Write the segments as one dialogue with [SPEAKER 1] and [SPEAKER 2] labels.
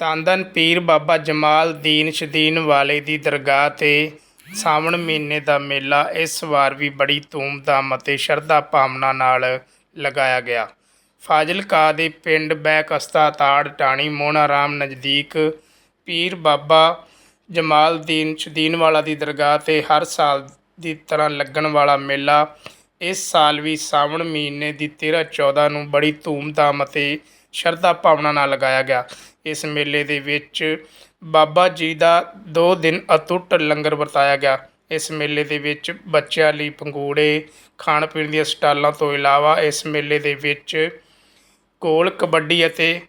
[SPEAKER 1] ਤਾਂਦਨ ਪੀਰ ਬਾਬਾ ਜਮਾਲ ਦੀਨ ਸ਼ਦੀਨ ਵਾਲੇ ਦੀ ਦਰਗਾਹ ਤੇ ਸਾਵਣ ਮਹੀਨੇ ਦਾ ਮੇਲਾ ਇਸ ਵਾਰ ਵੀ ਬੜੀ ਧੂਮਧਾਮ ਅਤੇ ਸ਼ਰਧਾ ਭਾਵਨਾ ਨਾਲ ਲਗਾਇਆ ਗਿਆ। ਫਾਜ਼ਿਲਕਾ ਦੇ ਪਿੰਡ ਬੈਕਸਤਾ ਤਾੜ ਟਾਣੀ ਮੋਹਨਾਰਾਮ ਨਜ਼ਦੀਕ ਪੀਰ ਬਾਬਾ ਜਮਾਲ ਦੀਨ ਸ਼ਦੀਨ ਵਾਲਾ ਦੀ ਦਰਗਾਹ ਤੇ ਹਰ ਸਾਲ ਦੀ ਤਰ੍ਹਾਂ ਲੱਗਣ ਵਾਲਾ ਮੇਲਾ ਇਸ ਸਾਲ ਵੀ ਸਾਵਣ ਮਹੀਨੇ ਦੀ 13 14 ਨੂੰ ਬੜੀ ਧੂਮਧਾਮ ਅਤੇ ਸ਼ਰਧਾ ਭਾਵਨਾ ਨਾਲ ਲਗਾਇਆ ਗਿਆ। ਇਸ ਮੇਲੇ ਦੇ ਵਿੱਚ ਬਾਬਾ ਜੀ ਦਾ ਦੋ ਦਿਨ ਅਤੁੱਟ ਲੰਗਰ ਵਰਤਾਇਆ ਗਿਆ। ਇਸ ਮੇਲੇ ਦੇ ਵਿੱਚ ਬੱਚਿਆਂ ਲਈ ਪੰਗੂੜੇ ਖਾਣ ਪੀਣ ਦੀਆਂ ਸਟਾਲਾਂ ਤੋਂ ਇਲਾਵਾ ਇਸ ਮੇਲੇ ਦੇ ਵਿੱਚ ਕੋਲ ਕਬੱਡੀ ਅਤੇ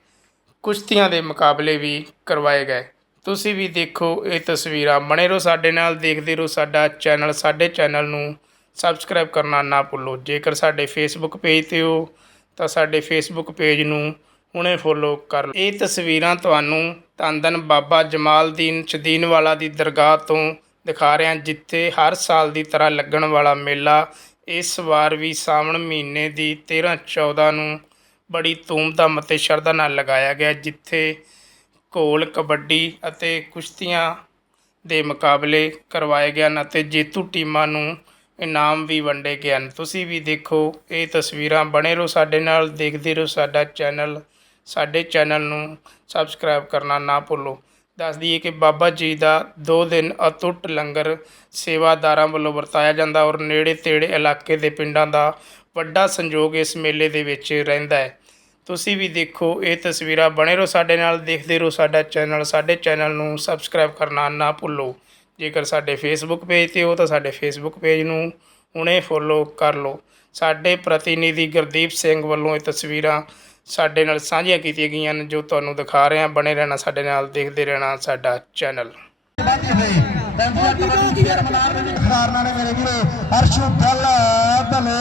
[SPEAKER 1] ਕੁਸ਼ਤੀਆਂ ਦੇ ਮੁਕਾਬਲੇ ਵੀ ਕਰਵਾਏ ਗਏ। ਤੁਸੀਂ ਵੀ ਦੇਖੋ ਇਹ ਤਸਵੀਰਾਂ। ਬਣੇ ਰਹੋ ਸਾਡੇ ਨਾਲ, ਦੇਖਦੇ ਰਹੋ ਸਾਡਾ ਚੈਨਲ। ਸਾਡੇ ਚੈਨਲ ਨੂੰ ਸਬਸਕ੍ਰਾਈਬ ਕਰਨਾ ਨਾ ਭੁੱਲੋ। ਜੇਕਰ ਸਾਡੇ ਫੇਸਬੁੱਕ ਪੇਜ ਤੇ ਹੋ, ਤਾਂ ਸਾਡੇ ਫੇਸਬੁੱਕ ਪੇਜ ਨੂੰ ਹੁਣੇ ਫੋਲੋ ਕਰ ਲਓ ਇਹ ਤਸਵੀਰਾਂ ਤੁਹਾਨੂੰ ਤੰਦਨ ਬਾਬਾ ਜਮਾਲਦੀਨ ਚਦੀਨਵਾਲਾ ਦੀ ਦਰਗਾਹ ਤੋਂ ਦਿਖਾ ਰਿਹਾ, ਜਿੱਥੇ ਹਰ ਸਾਲ ਦੀ ਤਰ੍ਹਾਂ ਲੱਗਣ ਵਾਲਾ ਮੇਲਾ ਇਸ ਵਾਰ ਵੀ ਸਾਵਣ ਮਹੀਨੇ ਦੀ 13 14 ਨੂੰ ਬੜੀ ਧੂਮਧਾਮ ਅਤੇ ਸ਼ਰਧਾ ਨਾਲ ਲਗਾਇਆ ਗਿਆ, ਜਿੱਥੇ ਘੋਲ ਕਬੱਡੀ ਅਤੇ ਕੁਸ਼ਤੀਆਂ ਦੇ ਮੁਕਾਬਲੇ ਕਰਵਾਏ ਗਏ ਹਨ ਅਤੇ ਜੇਤੂ ਟੀਮਾਂ ਨੂੰ ਇਨਾਮ ਵੀ ਵੰਡੇ ਗਏ ਹਨ। ਤੁਸੀਂ ਵੀ ਦੇਖੋ, ਇਹ ਤਸਵੀਰਾਂ ਬਣੇ ਰਹੋ ਸਾਡੇ ਨਾਲ, ਦੇਖਦੇ ਰਹੋ ਸਾਡਾ ਚੈਨਲ ਸਾਡੇ ਚੈਨਲ ਨੂੰ ਸਬਸਕ੍ਰਾਈਬ ਕਰਨਾ ਨਾ ਭੁੱਲੋ। ਦੱਸ ਦਈਏ ਕਿ ਬਾਬਾ ਜੀ ਦਾ 2 ਦਿਨ ਅਤੁੱਟ ਲੰਗਰ ਸੇਵਾਦਾਰਾਂ ਵੱਲੋਂ ਵਰਤਾਇਆ ਜਾਂਦਾ ਔਰ ਨੇੜੇ ਤੇੜੇ ਇਲਾਕੇ ਦੇ ਪਿੰਡਾਂ ਦਾ ਵੱਡਾ ਸੰਯੋਗ ਇਸ ਮੇਲੇ ਦੇ ਵਿੱਚ ਰਹਿੰਦਾ ਹੈ। ਤੁਸੀਂ ਵੀ ਦੇਖੋ, ਇਹ ਤਸਵੀਰਾਂ ਬਣੇ ਰਹੋ ਸਾਡੇ ਨਾਲ, ਦੇਖਦੇ ਰਹੋ ਸਾਡਾ ਚੈਨਲ, ਸਾਡੇ ਚੈਨਲ ਨੂੰ ਸਬਸਕ੍ਰਾਈਬ ਕਰਨਾ ਨਾ ਭੁੱਲੋ। ਜੇਕਰ ਸਾਡੇ ਫੇਸਬੁੱਕ ਪੇਜ ਤੇ ਹੋ ਤਾਂ ਸਾਡੇ ਫੇਸਬੁੱਕ ਪੇਜ ਨੂੰ ਹੁਣੇ ਫੋਲੋ ਕਰ ਲਓ। ਸਾਡੇ ਪ੍ਰਤੀਨਿਧੀ ਗੁਰਦੀਪ ਸਿੰਘ ਵੱਲੋਂ ਇਹ ਤਸਵੀਰਾਂ ਸਾਡੇ ਨਾਲ ਸਾਂਝੀਆਂ ਕੀਤੀਆਂ ਗਈਆਂ ਨੇ ਜੋ ਤੁਹਾਨੂੰ ਦਿਖਾ ਰਹੇ ਹਾਂ ਬਣੇ ਰਹਿਣਾ ਸਾਡੇ ਨਾਲ, ਦੇਖਦੇ ਰਹਿਣਾ ਸਾਡਾ ਚੈਨਲ
[SPEAKER 2] ਬਾਕੀ ਨੇ ਮੇਰੇ ਵੀਰੋ ਅਰਸ਼ੂ ਗੱਲ ਭਲੇ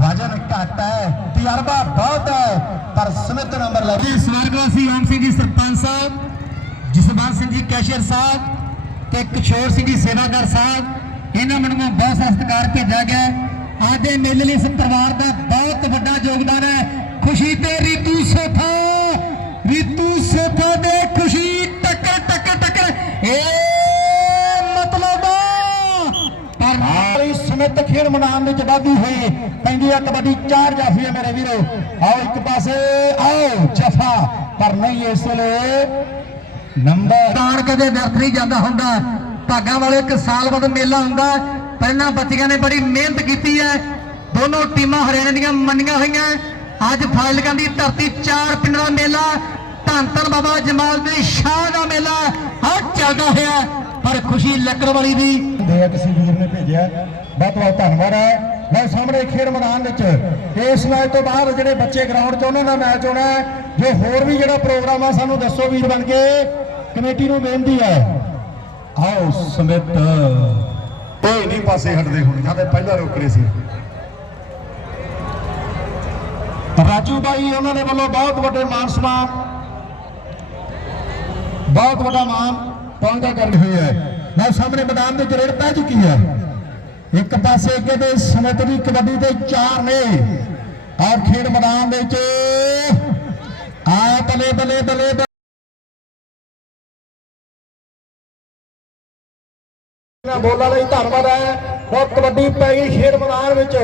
[SPEAKER 2] ਵਜਨ ਘੱਟ ਹੈ ਤਜਰਬਾ ਬਹੁਤ ਹੈ ਪਰ ਸਮਿਤ ਨੰਬਰ ਲੈ ਜੀ ਸਵਰਗਵਾਸੀ ਓਮ ਸਿੰਘ ਜੀ ਸਰਪੰਚ ਸਾਹਿਬ ਜਸਵੰਤ ਸਿੰਘ ਜੀ ਕੈਸ਼ੀਅਰ ਸਾਹਿਬ ਤੇ ਕਿਸ਼ੋਰ ਸਿੰਘ ਜੀ ਸੇਵਾਦਾਰ ਸਾਹਿਬ ਇਹਨਾਂ ਮੈਨੂੰ ਬਹੁਤ ਸਤਿਕਾਰ ਭੇਜਿਆ ਗਿਆ ਹੈ। ਮੇਲੇ ਲਈ ਇਸ ਪਰਿਵਾਰ ਦਾ ਬਹੁਤ ਵੱਡਾ ਯੋਗਦਾਨ ਹੈ ਖੁਸ਼ੀ ਤੇ ਰੀਤੂ ਸੋਥਾ ਰੀਤੂ ਸੋਥਾ ਦੇ ਖੁਸ਼ੀ ਟੱਕਰ ਟੱਕਰ ਟੱਕਰ। ਇਹ ਮਤਲਬ ਪਰ ਨਾਲੀ ਸਮਿਤ ਖੇਡ ਮੈਦਾਨ ਵਿੱਚ ਵਾਧੀ ਹੋਈ ਪੈਂਦੀ ਹੈ ਕਬੱਡੀ ਚਾਰ ਜਾਫੀ ਹੈ ਮੇਰੇ ਵੀਰੋ। ਆਓ ਇੱਕ ਪਾਸੇ ਆਓ ਜਫਾ। ਪਰ ਨਹੀਂ ਇਸ ਵੇਲੇ ਨੰਬਰ ਦਾਨ ਕਦੇ ਵਿਅਰਥ ਨਹੀਂ ਜਾਂਦਾ ਹੁੰਦਾ। ਭਾਗਾਂ ਵਾਲੇ ਇੱਕ ਸਾਲ ਬਾਅਦ ਮੇਲਾ ਹੁੰਦਾ। ਪਹਿਲਾਂ ਬੱਚੀਆਂ ਨੇ ਬੜੀ ਮਿਹਨਤ ਕੀਤੀ ਹੈ। ਦੋਨੋਂ ਟੀਮਾਂ ਹਰਿਆਣੇ ਦੀਆਂ ਮੰਨੀਆਂ ਹੋਈਆਂ। ਅੱਜ ਫਾਜ਼ਿਲਕਾ ਦੀ ਧਰਤੀ ਚਾਰ ਪਿੰਡਾਂ ਦਾ ਮੇਲਾ ਧੰਨ ਧੰਨ ਬਾਬਾ ਜਮਾਲ ਦੇ ਸ਼ਾਹ ਦਾ ਮੇਲਾ। ਹਰ ਚੱਲਦਾ ਹੋਇਆ ਪਰ ਖੁਸ਼ੀ ਲੱਕੜ ਵਾਲੀ ਦੀ ਦੇ ਕਿਸੇ ਵੀਰ ਨੇ ਭੇਜਿਆ। ਬਹੁਤ ਬਹੁਤ ਧੰਨਵਾਦ ਹੈ। ਮੈਂ ਸਾਹਮਣੇ ਖੇਡ ਮੈਦਾਨ ਵਿੱਚ। ਇਸ ਮੈਚ ਤੋਂ ਬਾਅਦ ਜਿਹੜੇ ਬੱਚੇ ਗਰਾਊਂਡ 'ਚ ਉਹਨਾਂ ਦਾ ਮੈਚ ਹੋਣਾ ਹੈ। ਜੋ ਹੋਰ ਵੀ ਜਿਹੜਾ ਪ੍ਰੋਗਰਾਮ ਆ ਸਾਨੂੰ ਦੱਸੋ ਵੀਰ ਬਣ ਕੇ। ਕਮੇਟੀ ਨੂੰ ਬੇਨਤੀ ਹੈ। ਆਓ ਸਮਿਤ। ਕੋਈ ਨਹੀਂ ਪਾਸੇ ਹਟਦੇ ਹੁਣ। ਜਾਂਦੇ ਪਹਿਲਾਂ ਰੋਕੜੇ ਸੀ। ਰਾਜੂ ਬਾਈ, ਉਹਨਾਂ ਦੇ ਵੱਲੋਂ ਬਹੁਤ ਵੱਡੇ ਮਾਨ ਸਨਮਾਨ। ਬਹੁਤ ਵੱਡਾ ਮਾਨ ਪਹੁੰਚਾ ਕਰ ਹੋਈ ਹੈ। ਮੈਂ ਸਾਹਮਣੇ ਮੈਦਾਨ ਦੇ ਜਰੇੜ ਪੈ ਚੁੱਕੀ ਹੈ। ਇੱਕ ਪਾਸੇ ਅੱਗੇ ਤੇ ਸਮਿਤ ਦੀ ਕਬੱਡੀ ਦੇ ਚਾਰ ਨੇ। ਔਰ ਖੇਡ ਮੈਦਾਨ ਦੇ ਵਿੱਚ ਆ ਬਲੇ ਬਲੇ ਬਲੇ, ਬੋਲਾਂ। ਲਈ ਧੰਨਵਾਦ ਹੈ। ਬਹੁਤ ਕਬੱਡੀ ਪੈ ਗਈ ਖੇਡ ਮੈਦਾਨ ਵਿੱਚ।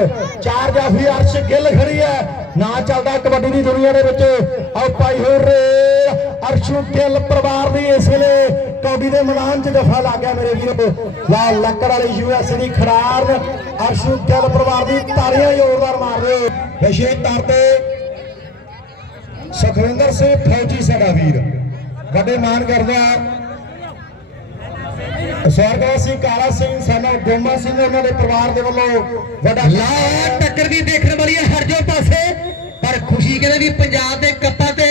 [SPEAKER 2] ਚਾਰ ਜਾਫੀ ਅਰਸ਼ ਗਿੱਲ ਖੜੀ ਹੈ। ਨਾ ਚੱਲਦਾ ਕਬੱਡੀ ਦੀ ਦੁਨੀਆ ਦੇ ਵਿੱਚ। ਆਓ ਪਾਈ ਹੋ ਰੇ ਅਰਸ਼ੂ ਗਿੱਲ ਪਰਿਵਾਰ ਦੀ ਇਸ ਵੇਲੇ ਕਬੱਡੀ ਦੇ ਮੈਦਾਨ 'ਚ ਦਫਾ ਲੱਗ ਗਿਆ ਮੇਰੇ ਵੀਰੋ। ਲਾ ਲੱਕੜ ਵਾਲੀ ਯੂਐਸ ਦੀ ਖਰਾਰ ਅਰਸ਼ੂ ਗਿੱਲ ਪਰਿਵਾਰ ਦੀ ਤਾਰੀਆਂ ਜ਼ੋਰਦਾਰ ਮਾਰ ਰਹੇ ਵਿਸ਼ੇ ਤੌਰ ਤੇ ਸੁਖਵਿੰਦਰ ਸਿੰਘ ਫੌਜੀ ਸਾਡਾ ਵੀਰ। ਵੱਡੇ ਮਾਨ ਕਰਦੇ ਆ। ਸਵਰਗਵਾਸੀ ਕਾਲਾ ਸਿੰਘ ਸਾਨਾ ਗੋਮਾ ਸਿੰਘ ਉਹਨਾਂ ਦੇ ਪਰਿਵਾਰ ਦੇ ਵੱਲੋਂ ਵੱਡਾ ਲਾ ਟੱਕਰ ਦੀ ਦੇਖਣ ਵਾਲੀ ਹੈ ਹਰਜੋ ਪਾਸੇ। ਪਰ ਖੁਸ਼ੀ ਕਹਿੰਦੇ ਵੀ ਪੰਜਾਬ ਦੇ ਕੱਪਾਂ ਤੇ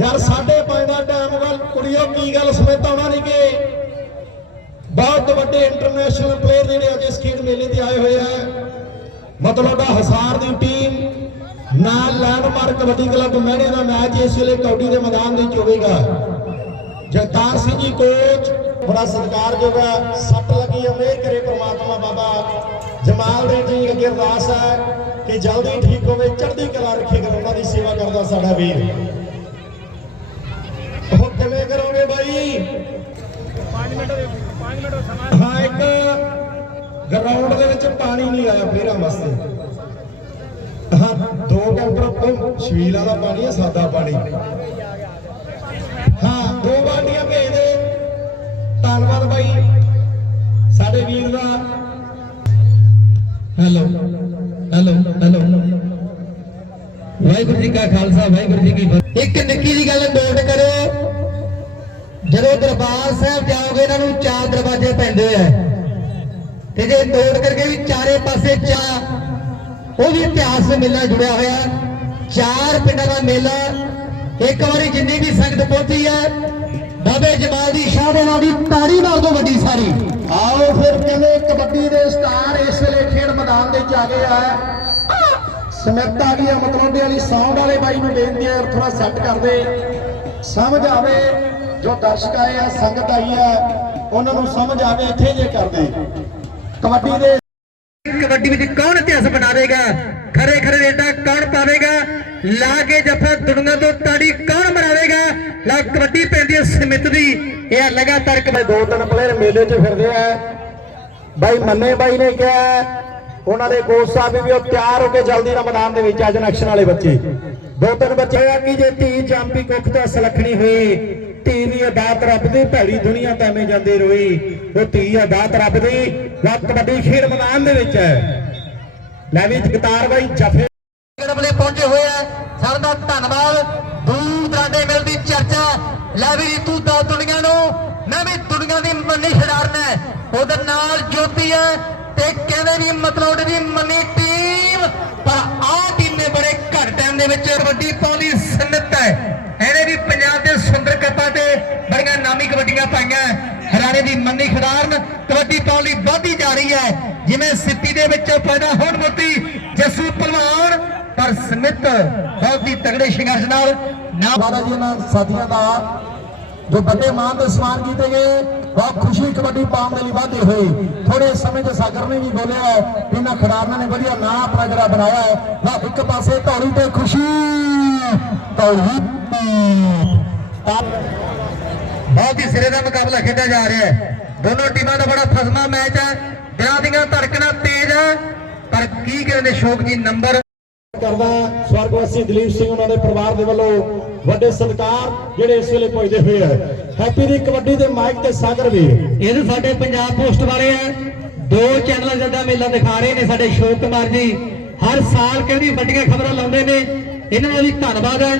[SPEAKER 2] ਯਾਰ ਸਾਢੇ ਪੰਜ ਦਾ ਟਾਈਮ ਗੱਲ ਕੁੜੀਓ ਕੀ ਗੱਲ ਸਮੇਤ ਆਉਣਾ ਨਹੀਂ ਕਿ ਬਹੁਤ ਵੱਡੇ ਇੰਟਰਨੈਸ਼ਨਲ ਪਲੇਅਰ ਜਿਹੜੇ ਅੱਜ ਇਸ ਖੇਡ ਮੇਲੇ ਤੇ ਆਏ ਹੋਏ ਆ। ਮਤਲਬ ਦਾ ਹਸਾਰ ਦੀ ਟੀਮ ਨਾਲ ਲੈਂਡਮਾਰਕ ਕਬੱਡੀ ਕਲੱਬ ਮਹਿਣੇ ਦਾ ਮੈਚ ਇਸ ਵੇਲੇ ਕੌਡੀ ਦੇ ਮੈਦਾਨ ਦੇ ਵਿੱਚ ਹੋਵੇਗਾ। ਜਗਤਾਰ ਸਿੰਘ ਜੀ ਕੋਚ ਬੜਾ ਸਤਿਕਾਰਯੋਗ ਹੈ ਸੱਟ ਲੱਗੀ ਉਮੀਦ ਕਰੇ ਪ੍ਰਮਾਤਮਾ ਬਾਬਾ ਜਮਾਲ ਦੇ ਜੀ ਅੱਗੇ ਅਰਦਾਸ ਹੈ ਕਿ ਜਲਦੀ ਠੀਕ ਹੋਵੇ ਚੜ੍ਹਦੀ ਕਲਾ ਰੱਖੇਗਾ ਉਹਨਾਂ ਦੀ ਸੇਵਾ ਕਰਦਾ ਸਾਡਾ ਵੀਰ। ਕਿਵੇਂ ਕਰੋਗੇ ਬਾਈ? 5 ਮਿੰਟ 5 ਮਿੰਟ ਸਮਾਂ। ਹਾਂ ਇੱਕ ਗਰਾਊਂਡ ਦੇ ਵਿੱਚ ਪਾਣੀ ਨਹੀਂ ਆਇਆ ਪਲੇਅਰਾਂ ਵਾਸਤੇ। ਹਾਂ ਦੋ ਉਹ ਸ਼ਵੀਲ ਵਾਲਾ ਪਾਣੀ ਹੈ ਸਾਦਾ ਪਾਣੀ। ਧੰਨਵਾਦ ਬਾਈ। ਸਾਡੇ ਵੀਰ ਦਾ।
[SPEAKER 3] Hello hello hello. Waheguru ji ਕਾ ਖਾਲਸਾ, ਵਾਹਿਗੁਰੂ ਜੀ ਕੀ ਫਤਿਹ।
[SPEAKER 2] ਇੱਕ ਨਿੱਕੀ ਜੀ ਗੱਲ ਨੋਟ ਕਰਿਓ। ਜਦੋਂ ਦਰਬਾਰ ਸਾਹਿਬ ਜਾਓਗੇ, ਇਹਨਾਂ ਨੂੰ ਚਾਰ ਦਰਵਾਜ਼ੇ ਪੈਂਦੇ ਆ। ਤੇ ਜੇ ਨੋਟ ਕਰਕੇ ਵੀ ਚਾਰੇ ਪਾਸੇ ਚਾ ਉਹ ਵੀ ਇਤਿਹਾਸ ਨਾਲ ਮੇਲਾ ਜੁੜਿਆ ਹੋਇਆ। ਚਾਰ ਪਿੰਡਾਂ ਦਾ ਮੇਲਾ ਇੱਕ ਵਾਰੀ ਜਿੰਨੀ ਵੀ ਸੰਗਤ ਪਹੁੰਚੀ ਹੈ ਬਾਬੇ ਜਮਾਲ ਦੀ ਸ਼ਾਹ ਦੇ ਦੀ ਤਾੜੀ ਨਾਲ ਤੋਂ ਵੱਡੀ ਸਾਰੀ। ਆਓ ਫਿਰ ਕਹਿੰਦੇ ਕਬੱਡੀ ਦੇ ਸਟਾਰ ਇਸ ਵੇਲੇ ਖੇਡ ਮੈਦਾਨ ਦੇ ਵਿੱਚ ਆ ਗਏ ਆ। ਸਮਿਤ ਆ ਗਈ ਆ ਮਤਲਬ ਵਾਲੀ ਸਾਊਂਡ ਵਾਲੇ ਬਾਈ ਨੂੰ ਬੇਨਤੀ ਹੈ ਥੋੜਾ ਸੈੱਟ ਕਰ ਦੇ। ਸਮਝ ਆਵੇ ਜੋ ਦਰਸ਼ਕ ਆਏ ਆ ਸੰਗਤ ਆਈ ਆ ਉਹਨਾਂ ਨੂੰ ਸਮਝ ਆਵੇ ਇੱਥੇ ਜੇ ਕਰਦੇ। ਕਬੱਡੀ ਦੇ
[SPEAKER 3] ਕਬੱਡੀ ਵਿੱਚ ਕੌਣ ਇਤਿਹਾਸ ਬਣਾਵੇਗਾ ਖਰੇ ਖਰੇ ਰੇਡਾ ਕੌਣ ਪਾਵੇਗਾ? ਲਾ ਕੇ ਜਫਾ ਦੁਨੀਆ ਤੋਂ ਤਾੜੀ ਕੌਣ ਲਾ ਕਬੱਡੀ ਪੈਂਦੀ ਹੈ ਸਮਿਤ ਇਹ ਲਗਾਤਾਰ
[SPEAKER 2] ਮੈਂ ਦੋ ਤਿੰਨ ਪਲੇਅਰ ਮੇਲੇ 'ਚ ਫਿਰਦੇ ਆ। ਬਾਈ ਮੰਨੇ ਬਾਈ ਨੇ ਕਿਹਾ, ਉਹਨਾਂ ਦੇ ਕੋਚ ਸਾਹਿਬ ਵੀ ਉਹ ਤਿਆਰ ਹੋ ਕੇ ਜਲਦੀ ਨਾਲ ਮੈਦਾਨ ਦੇ ਵਿੱਚ ਅੱਜ ਨਕਸ਼ਨ ਵਾਲੇ ਬੱਚੇ। ਦੋ ਤਿੰਨ ਬੱਚੇ ਆ ਕਿ ਜੇ ਧੀ ਚਾਂਪੀ ਕੁੱਖ ਤੋਂ ਸਲਖਣੀ ਹੋਈ ਧੀ ਦੀ ਅਦਾਤ ਰੱਬ ਦੀ, ਭੈੜੀ ਦੁਨੀਆ ਤਾਂ ਐਵੇਂ ਜਾਂਦੇ ਰੋਈ ਉਹ ਧੀ ਅਦਾਤ ਰੱਬ ਦੀ ਲੱਤ ਕਬੱਡੀ ਖੇਡ ਮੈਦਾਨ ਦੇ ਵਿੱਚ ਹੈ। ਲੈ ਵੀ ਜਗਤਾਰ ਬਾਈ, ਜਫੇ
[SPEAKER 3] ਗੜਬਲੇ ਪਹੁੰਚੇ ਹੋਏ ਆ। ਸਾਰਿਆਂ ਦਾ ਧੰਨਵਾਦ। ਲੈ ਵੀ ਤੂੰ ਦਾ ਦੁਨੀਆ ਨੂੰ, ਮੈਂ ਵੀ ਦੁਨੀਆ ਦੀ ਮੰਨੀ ਖਿਡਾਰਨ ਉਹਦੇ ਨਾਲ ਜੋਤੀ ਹੈ ਤੇ ਕਹਿੰਦੇ ਵੀ ਮਤਲਬ ਦੀ ਮੰਨੀ ਟੀਮ। ਪਰ ਆਹ ਟੀਮ ਨੇ ਬੜੇ ਘੱਟ ਟਾਈਮ ਦੇ ਵਿੱਚ ਕਬੱਡੀ ਪਾਉਣੀ ਸੰਨਤ ਹੈ। ਇਹਨੇ ਵੀ ਪੰਜਾਬ ਦੇ ਸੁੰਦਰ ਕੱਪਾਂ ਤੇ ਬੜੀਆਂ ਨਾਮੀ ਕਬੱਡੀਆਂ ਪਾਈਆਂ ਹਰਿਆਣੇ ਦੀ ਮੰਨੀ ਖਿਡਾਰਨ ਕਬੱਡੀ ਪਾਉਣ ਲਈ ਵਧਦੀ ਜਾ ਰਹੀ ਹੈ। ਜਿਵੇਂ ਸਿੱਪੀ ਦੇ ਵਿੱਚ ਪੈਦਾ ਹੋਣ ਮੋਤੀ ਜਸੂ ਪਹਿਲਵਾਨ ਪਰ ਸਮਿਤ ਬਹੁਤ ਹੀ ਤਗੜੇ ਸੰਘਰਸ਼ ਨਾਲ ਨਾ
[SPEAKER 2] ਬਾਬਾ ਜੀ ਨਾਲ ਸਾਥੀਆਂ ਦਾ ਜੋ ਵੱਡੇ ਮਾਨ ਦੇ ਸਨਮਾਨ ਕੀਤੇ ਗਏ ਬਹੁਤ ਖੁਸ਼ੀ ਕਬੱਡੀ ਪਾਉਣ ਦੇ ਲਈ ਵਾਧੇ ਹੋਏ ਥੋੜੇ ਸਮੇਂ ਚ ਸਾਗਰ ਨੇ ਵੀ ਬੋਲਿਆ ਹੈ ਕਿ ਇਹਨਾਂ ਖਿਡਾਰਨਾਂ ਨੇ ਵਧੀਆ ਨਾਂ ਆਪਣਾ ਜਿਹੜਾ ਬਣਾਇਆ ਹੈ ਵਾ ਇੱਕ ਪਾਸੇ ਧੌਲੀ ਤੇ ਖੁਸ਼ੀ ਧੌਲੀ ਤਾਂ
[SPEAKER 3] ਬਹੁਤ ਹੀ ਸਿਰੇ ਦਾ ਮੁਕਾਬਲਾ ਖੇਡਿਆ ਜਾ ਰਿਹਾ ਹੈ ਦੋਨੋਂ ਟੀਮਾਂ ਦਾ ਬੜਾ ਫਸਮਾ ਮੈਚ ਹੈ ਦਿਲਾਂ ਦੀਆਂ ਧੜਕਣਾਂ ਤੇਜ਼ ਹੈ ਪਰ ਕੀ ਕਹਿੰਦੇ ਸ਼ੋਕ ਜੀ ਨੰਬਰ
[SPEAKER 2] ਕਰਦਾ ਸਵਰਗਵਾਸੀ ਦਲੀਪ ਸਿੰਘ ਉਹਨਾਂ ਦੇ ਪਰਿਵਾਰ ਦੇ ਵੱਲੋਂ ਵੱਡੇ ਸਤਿਕਾਰ ਜਿਹੜੇ ਇਸ ਵੇਲੇ ਪਹੁੰਚਦੇ ਹੋਏ ਹੈ ਹੈਪੀ ਦੀ ਕਬੱਡੀ ਦੇ ਮਾਈਕ ਤੇ ਸਾਗਰ ਵੀਰ
[SPEAKER 3] ਇਹ ਸਾਡੇ ਪੰਜਾਬ ਪੋਸਟ ਵਾਲੇ ਆ। ਦੋ ਚੈਨਲਾਂ ਜ਼ਿਆਦਾ ਮੇਲਾ ਦਿਖਾ ਰਹੇ ਨੇ ਸਾਡੇ ਸ਼ੋਕ ਕੁਮਾਰ ਜੀ। ਹਰ ਸਾਲ ਕਹਿੰਦੀ ਵੱਡੀਆਂ ਖਬਰਾਂ ਲਾਉਂਦੇ ਨੇ। ਇਹਨਾਂ ਦਾ ਵੀ ਧੰਨਵਾਦ ਹੈ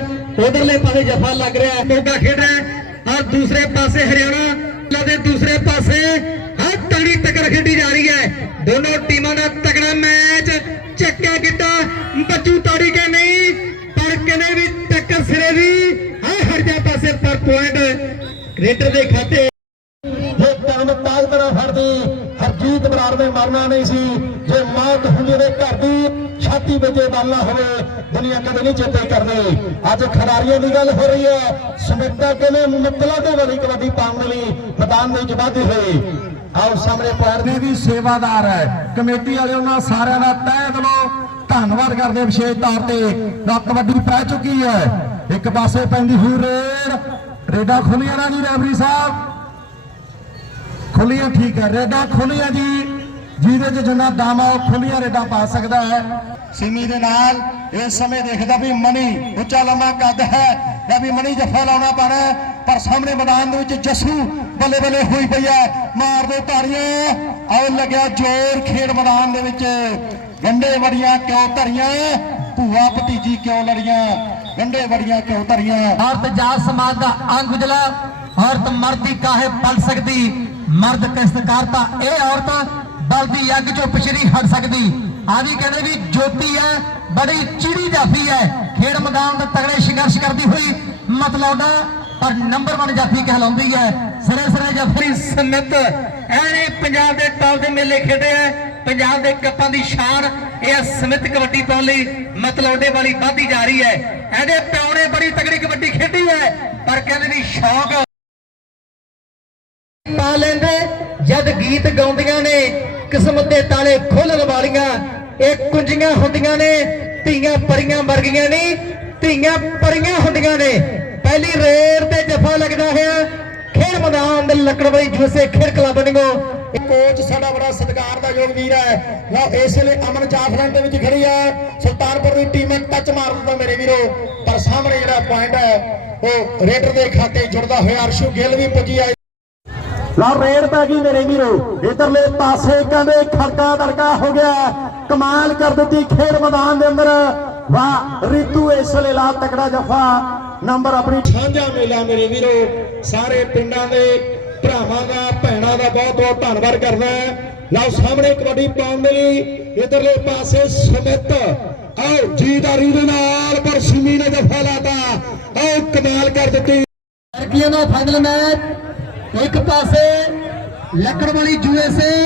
[SPEAKER 3] ਉਧਰਲੇ ਪਾਸੇ ਜਫਾ ਲੱਗ ਰਿਹਾ ਹੈ। ਮੋਗਾ ਖੇਡ ਰਿਹਾ ਔਰ ਦੂਸਰੇ ਪਾਸੇ ਹਰਿਆਣਾ। ਦੇ ਦੂਸਰੇ ਪਾਸੇ। ਹਰ ਤਗੜੀ ਟੱਕਰ ਖੇਡੀ ਜਾ ਰਹੀ ਹੈ। ਦੋਨੋਂ ਟੀਮਾਂ ਦਾ ਤਗੜਾ ਮੈਚ। ਚੱਕਿਆ ਗਿੱਟਾ ਬੱਚੂ ਤਾੜੀ ਕੇ ਨਹੀਂ? ਪਰ ਕਹਿੰਦੇ ਵੀ ਟੱਕਰ ਸਿਰੇ ਦੀ? ਹਰ ਹਰ ਪਾਸੇ ਪਰ ਪੁਆਇੰਟ ਰੇਡਰ ਦੇ ਖਾਤੇ।
[SPEAKER 2] ਜੇ ਕੰਮ ਤਾਕਤ ਫੜਦੀ ਹਰਜੀਤ ਬਰਾੜ ਦੇ ਮਰਨਾ ਨਹੀਂ ਸੀ। ਜੇ ਮੌਤ ਹੁੰਦੀ ਦੇ ਘਰ ਦੀ, ਛਾਤੀ ਵਿੱਚ ਇਹ ਹੋਵੇ, ਦੁਨੀਆ ਕਦੇ ਨਹੀਂ ਚੇਤੇ ਕਰਦੀ ਅੱਜ ਖਿਡਾਰੀਆਂ ਦੀ ਗੱਲ ਹੋ ਰਹੀ ਹੈ। ਸਮਿਤਾ ਕਿਵੇਂ ਮਤਲਬ ਤੋਂ ਵਧੀ ਕਬੱਡੀ ਪਾਉਣ ਲਈ ਮੈਦਾਨ ਦੇ ਵਿੱਚ ਵਾਧੀ ਹੋਈ ਆਓ ਸਾਹਮਣੇ ਪੈਰ ਦੀ ਸੇਵਾਦਾਰ ਹੈ। ਕਮੇਟੀ ਵਾਲੇ ਉਹਨਾਂ ਸਾਰਿਆਂ ਦਾ ਤਹਿ ਦਿਲੋਂ ਧੰਨਵਾਦ ਕਰਦੇ ਵਿਸ਼ੇਸ਼ ਤੌਰ ਤੇ। ਦਾ ਕਬੱਡੀ ਪੈ ਚੁੱਕੀ ਹੈ। ਇੱਕ ਪਾਸੇ ਪੈਂਦੀ ਹੋਈ ਰੇਡ। ਰੇਡਾ ਖੁੱਲੀਆਂ ਨਾ ਜੀ ਰੈਫਰੀ ਸਾਹਿਬ। ਖੁੱਲੀਆਂ ਠੀਕ ਹੈ। ਰੇਡਾਂ ਖੁੱਲੀਆਂ ਜੀ। ਜਿਹਦੇ 'ਚ ਜਿੰਨਾ ਦਮ ਆ, ਉਹ ਖੁੱਲੀਆਂ ਰੇਡਾਂ ਪਾ ਸਕਦਾ ਹੈ। ਸਿਮੀ ਦੇ ਨਾਲ ਇਸ ਸਮੇਂ ਦੇਖਦਾ ਵੀ ਮਨੀ ਉੱਚਾ ਲੰਮਾ ਕੱਦ ਹੈ। ਜਾਂ ਵੀ ਮਣੀ ਜੱਫਾ ਲਾਉਣਾ ਪੈਣਾ ਪਰ ਸਾਹਮਣੇ ਮੈਦਾਨ ਦੇ ਵਿੱਚ ਜੱਸੂ ਬੱਲੇ ਬੱਲੇ ਹੋਈ ਪਈ ਹੈ। ਮਾਰ ਦੋ ਤਾੜੀਆਂ ਆਉ ਲੱਗਿਆ ਜ਼ੋਰ ਖੇਡ ਮੈਦਾਨ ਦੇ ਵਿੱਚ। ਗੰਡੇ ਵੜੀਆਂ ਕਿਉਂ ਧਰੀਆਂ? ਭੂਆ ਭਤੀਜੀ ਕਿਉਂ ਲੜੀਆਂ? ਗੰਡੇ ਵੜੀਆਂ ਕਿਉਂ ਧਰੀਆਂ?
[SPEAKER 3] ਔਰਤ ਜਾਤ ਸਮਾਜ ਦਾ ਅੰਗ ਉਜਲਾ। ਔਰਤ ਮਰਦੀ ਕਾਹੇ ਪਲ ਸਕਦੀ? ਮਰਦ ਕਿਸਤਕਾਰਤਾ ਇਹ ਔਰਤ ਬਲ ਦੀ ਅੱਗ ਚੋਂ ਪਿਛੜੀ ਹਟ ਸਕਦੀ? ਆਦੀ ਕਹਿੰਦੇ ਵੀ ਜੋਤੀ ਹੈ, ਬੜੀ ਚਿੜੀ ਜਾਫੀ ਹੈ। ਖੇਡ ਮੈਦਾਨ ਦਾ ਤਗੜੇ ਸੰਘਰਸ਼ ਕਰਦੀ ਹੋਈ ਮਤਲੌਡਾ ਪਰ ਨੰਬਰ 1 ਜਾਫੀ ਕਹਿਲਾਉਂਦੀ ਹੈ। ਸਿਰੇ ਸਿਰੇ ਜਾਫੀ ਸੰਨਤ ਐਨੇ ਪੰਜਾਬ ਦੇ ਟੌਪ ਦੇ ਮੇਲੇ ਖੇਡੇ ਹੈ ਪੰਜਾਬ ਦੇ ਕੱਪਾਂ ਦੀ ਸ਼ਾਨ ਇਹ ਸਮਿਤ ਕਬੱਡੀ ਪਾਉਣ ਲਈ ਮਤਲੌਡੇ ਵਾਲੀ ਵਾਧੀ ਜਾ ਰਹੀ ਹੈ। ਇਹਦੇ ਪਿਓ ਨੇ ਬੜੀ ਤਗੜੀ ਕਬੱਡੀ ਖੇਡੀ ਹੈ, ਪਰ ਕਹਿੰਦੇ ਵੀ ਸ਼ੌਕ ਪਾ ਲੈਂਦੇ ਜਦ ਗੀਤ ਗਾਉਂਦੀਆਂ ਨੇ, ਕਿਸਮਤ ਦੇ ਤਾਲੇ ਖੁੱਲਣ ਵਾਲੀਆਂ, ਇਹ ਕੁੰਜੀਆਂ ਹੁੰਦੀਆਂ ਨੇ। ਧੀਆਂ ਪਰੀਆਂ ਵਰਗੀਆਂ ਨਹੀਂ ਧੀਆਂ ਪਰੀਆਂ ਹੁੰਦੀਆਂ ਨੇ। ਪਹਿਲੀ ਰੇਰ ਤੇ ਜਫਾ ਲੱਗਦਾ ਹੈ ਖੇਡ ਮੈਦਾਨ ਦੇ ਲੱਕੜਵਾਈ ਜੂਸੇ ਖੇਡ ਕਲੱਬ ਵੱਲੋਂ
[SPEAKER 2] ਕੋਚ ਸਾਡਾ ਬੜਾ ਸਤਿਕਾਰ ਦਾ ਯੋਗ ਵੀਰ ਹੈ। ਲਓ, ਇਸ ਵੇਲੇ ਅਮਨ ਜਾਫਰਾਂ ਦੇ ਵਿੱਚ ਖੜੀ ਹੈ ਸੁਲਤਾਨਪੁਰ ਦੀ ਟੀਮ ਨੇ ਟੱਚ ਮਾਰ ਦਿੱਤਾ ਮੇਰੇ ਵੀਰੋ। ਪਰ ਸਾਹਮਣੇ ਜਿਹੜਾ ਪੁਆਇੰਟ ਹੈ, ਉਹ ਰੇਡਰ ਦੇ ਖਾਤੇ ਜੁੜਦਾ ਹੋਇਆ, ਅਰਸ਼ੂ ਗਿੱਲ ਵੀ ਪੁੱਜੀ ਆ ਲਾ ਰੇਡ ਪੈ ਗਈ ਮੇਰੇ ਵੀਰੋ। ਇਧਰਲੇ ਪਾਸੇ ਕਹਿੰਦੇ ਖੜਕਾ ਦੜਕਾ ਹੋ ਗਿਆ। ਕਮਾਲ ਕਰ ਦਿੱਤੀ ਖੇਡ ਮੈਦਾਨ ਦੇ ਅੰਦਰ। ਵਾਹ ਰਿਤੂ ਇਸ ਵੇਲੇ ਲਾ ਤਕੜਾ ਜਫਾ। ਨੰਬਰ ਆਪਣੀ ਸਾਂਝਾ ਮੇਲਾ ਮੇਰੇ ਵੀਰੋ। ਸਾਰੇ ਪਿੰਡਾਂ ਦੇ ਭਰਾਵਾਂ ਦਾ ਭੈਣਾਂ ਦਾ ਬਹੁਤ ਬਹੁਤ ਧੰਨਵਾਦ ਕਰਦਾ। ਲਓ ਸਾਹਮਣੇ ਕਬੱਡੀ ਪਾਉਣ ਦੇ ਲਈ ਇਧਰਲੇ ਪਾਸੇ ਸਮਿਤ। ਆਓ ਜੀਦਾਰੀ ਦੇ ਨਾਲ ਪਰ ਸਿਮੀ ਨੇ ਜਫਾ ਲਾਤਾ। ਆਓ ਕਮਾਲ ਕਰ ਦਿੱਤੀ।
[SPEAKER 3] ਲੜਕੀਆਂ ਦਾ ਫਾਈਨਲ ਮੈਚ ਇੱਕ ਪਾਸੇ ਲੱਕੜ ਵਾਲੀ ਯੂਐਸਏ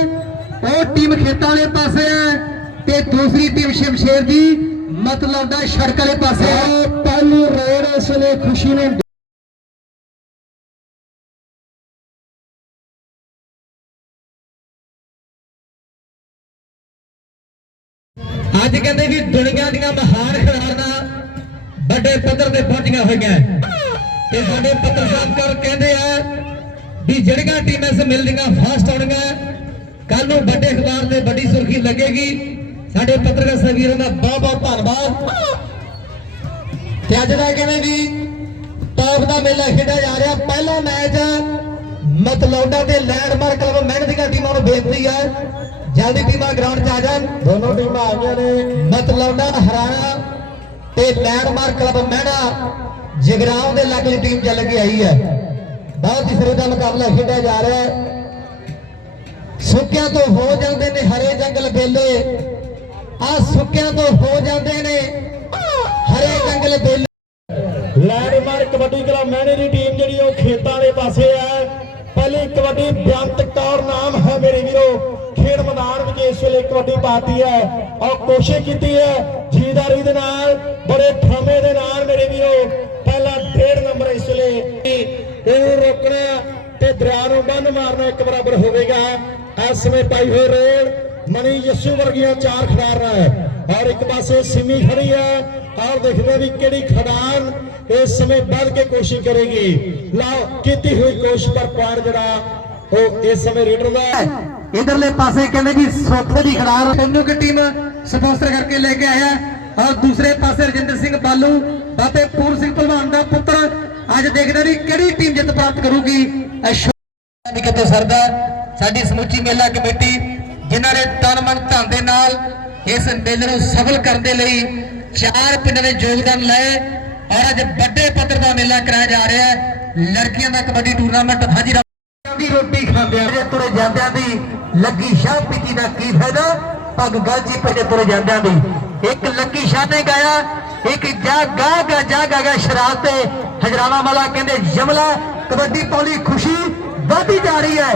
[SPEAKER 3] ਉਹ ਟੀਮ ਖੇਤਾਂ ਵਾਲੇ ਪਾਸੇ ਹੈ ਤੇ ਦੂਸਰੀ ਟੀਮ ਸ਼ਮਸ਼ੇਰ ਦੀ ਮਤਲਬ ਦਾ ਸੜਕ ਵਾਲੇ ਪਾਸੇ ਹੈ
[SPEAKER 2] ਪਹਿਲੀ ਰੇਡ ਇਸ ਵੇਲੇ ਖੁਸ਼ੀ ਨੇ
[SPEAKER 3] ਅੱਜ ਕਹਿੰਦੇ ਵੀ ਦੁਨੀਆ ਦੀਆਂ ਮਹਾਨ ਖਿਡਾਰਨਾਂ ਵੱਡੇ ਪੱਧਰ ਤੇ ਪਹੁੰਚੀਆਂ ਹੋਈਆਂ। ਤੇ ਸਾਡੇ ਪੱਤਰਕਾਰ ਕਹਿੰਦੇ ਆ ਵੀ ਜਿਹੜੀਆਂ ਟੀਮਾਂ ਇਸ ਮਿਲਦੀਆਂ ਫਾਸਟ ਆਉਣਗੀਆਂ। ਕੱਲ ਨੂੰ ਵੱਡੇ ਅਖਬਾਰ ਤੇ ਵੱਡੀ ਸੁਰਖੀ ਲੱਗੇਗੀ। ਸਾਡੇ ਪੱਤਰਕਾਰ ਸਵੀਰਾਂ ਦਾ ਬਹੁਤ ਬਹੁਤ ਧੰਨਵਾਦ। ਤੇ ਅੱਜ ਦਾ ਕਹਿੰਦੇ ਵੀ ਟੌਪ ਦਾ ਮੇਲਾ ਖੇਡਿਆ ਜਾ ਰਿਹਾ। ਪਹਿਲਾ ਮੈਚ ਮਤਲੌਡਾ ਤੇ ਲੈਂਡਮਾਰਕ ਕਲੱਬ ਮਿਹਨਤ ਦੀਆਂ ਟੀਮਾਂ ਨੂੰ ਬੇਨਤੀ ਹੈ। ਜਲਦੀ ਟੀਮਾਂ ਗਰਾਊਂਡ 'ਚ ਆ ਜਾਣ।
[SPEAKER 2] ਦੋਨੋਂ ਟੀਮਾਂ ਆਈਆਂ ਨੇ।
[SPEAKER 3] ਮਤਲੌਡਾ ਹਰਿਆਣਾ ਤੇ ਲੈਂਡਮਾਰਕ ਕਲੱਬ ਮਹਿਣਾ ਜਗਰਾਉਂ ਦੇ ਲੱਗ ਦੀ ਟੀਮ ਚੱਲ ਕੇ ਆਈ ਹੈ। ਬਹੁਤ ਹੀ ਸਿਰੇ ਦਾ ਮੁਕਾਬਲਾ ਖੇਡਿਆ ਜਾ ਰਿਹਾ ਹੈ। ਸੁੱਕਿਆਂ ਤੋਂ ਹੋ ਜਾਂਦੇ ਨੇ ਹਰੇ ਜੰਗਲ ਬੇਲੇ। ਆ ਸੁੱਕਿਆਂ ਤੋਂ ਹੋ ਜਾਂਦੇ ਨੇ ਹਰੇ ਜੰਗਲ ਬੇਲੇ।
[SPEAKER 2] ਲੈਂਡਮਾਰਕ ਕਬੱਡੀ ਕਲੱਬ ਮਹਿਣੇ ਦੀ ਟੀਮ ਜਿਹੜੀ ਉਹ ਖੇਤਾਂ ਦੇ ਪਾਸੇ ਹੈ। ਪਹਿਲੀ ਕਬੱਡੀ ਬੇਅੰਤ ਕੌਰ ਨਾਮ ਹੈ ਮੇਰੇ ਵੀਰੋ। ਖੇਡ ਮੈਦਾਨ ਵਿੱਚ ਇਸ ਵੇਲੇ ਕਬੱਡੀ ਪਾਤੀ ਹੈ। ਔਰ ਕੋਸ਼ਿਸ਼ ਕੀਤੀ ਹੈ ਜੀਦਾਰੀ ਦੇ ਨਾਲ, ਬੜੇ ਥਾਮੇ ਦੇ ਨਾਲ ਮੇਰੇ ਵੀਰੋ ਪਹਿਲਾ ਡੇਢ ਨੰਬਰ ਇਸ ਵੇਲੇ ਇਹਨੂੰ ਰੋਕਣਾ ਤੇ ਦਰਿਆ ਨੂੰ ਬੰਨ ਮਾਰਨਾ ਇੱਕ ਬਰਾਬਰ ਹੋਵੇਗਾ। ਇਸ ਸਮੇਂ ਪਾਈ ਹੋਈ ਰੇਡ ਮਣੀ ਯਸੂ ਵਰਗੀਆਂ ਚਾਰ ਖਿਡਾਰਨ ਹੈ ਔਰ ਇੱਕ ਪਾਸੇ ਸਿਮੀ ਖੜੀ ਹੈ। ਔਰ ਦੇਖਦੇ ਹਾਂ ਵੀ ਕਿਹੜੀ ਖਿਡਾਰਨ ਇਸ ਸਮੇਂ ਵੱਧ ਕੇ ਕੋਸ਼ਿਸ਼ ਕਰੇਗੀ। ਲਓ ਕੀਤੀ ਹੋਈ ਕੋਸ਼ਿਸ਼ ਪਰ ਪੁਆਇੰਟ ਜਿਹੜਾ ਉਹ ਇਸ ਸਮੇਂ ਰੀਡਰ ਦਾ ਹੈ।
[SPEAKER 3] ਇਧਰਲੇ ਪਾਸੇ ਕਹਿੰਦੇ ਵੀ ਸੋਖੇ ਦੀ ਖਿਡਾਰ ਤੈਨੂੰ ਕਿ ਟੀਮ ਸਪਾਂਸਰ ਕਰਕੇ ਲੈ ਕੇ ਆਇਆ। ਔਰ ਦੂਸਰੇ ਪਾਸੇ ਰਜਿੰਦਰ ਸਿੰਘ ਬਾਲੂ ਅਤੇ ਪੂਰ ਸਿੰਘ ਭਲਵਾਨ ਦਾ ਪੁੱਤਰ ਅੱਜ ਦੇਖਦੇ ਵੀ ਕਿਹੜੀ ਟੀਮ ਜਿੱਤ ਪ੍ਰਾਪਤ ਕਰੂਗੀ। ਨਹੀਂ ਸਰਦਾ ਸਾਡੀ ਸਮੁੱਚੀ ਮੇਲਾ ਕਮੇਟੀ, ਜਿਨ੍ਹਾਂ ਨੇ ਤਨ ਮਨ ਧਨ ਦੇ ਨਾਲ ਇਸ ਮੇਲੇ ਨੂੰ ਸਫਲ ਕਰਨ ਦੇ ਲਈ ਚਾਰ ਪਿੰਡਾਂ ਦੇ ਯੋਗਦਾਨ ਲਏ ਔਰ ਅੱਜ ਵੱਡੇ ਪੱਧਰ ਦਾ ਮੇਲਾ ਕਰਾਇਆ ਜਾ ਰਿਹਾ ਹੈ। ਲੜਕੀਆਂ ਦਾ ਕਬੱਡੀ ਟੂਰਨਾਮੈਂਟ ਹਾਂਜੀ ਦੀ ਰੋਟੀ ਖਾਂਦਿਆਂ ਜੇ ਤੁਰੇ ਜਾਂਦਿਆਂ ਦੀ ਲੱਗੀ ਸ਼ਾਹ ਪੀਤੀ ਦਾ ਕੀ ਫਾਇਦਾ? ਪੱਗ ਗਾਜੀ ਪਜੇ ਤੁਰੇ ਜਾਂਦਿਆਂ ਦੀ। ਇੱਕ ਲੱਗੀ ਸ਼ਾਹ ਨੇ ਗਾਇਆ ਇੱਕ ਜਾ ਗਾ ਗਾ ਜਾ ਗਾ ਗਾ ਸ਼ਰਾਬ ਤੇ ਹਜਰਾਵਾ ਵਾਲਾ ਕਹਿੰਦੇ ਜਮਲਾ ਕਬੱਡੀ ਪੌਲੀ ਖੁਸ਼ੀ ਵਧਦੀ ਜਾ ਰਹੀ ਹੈ।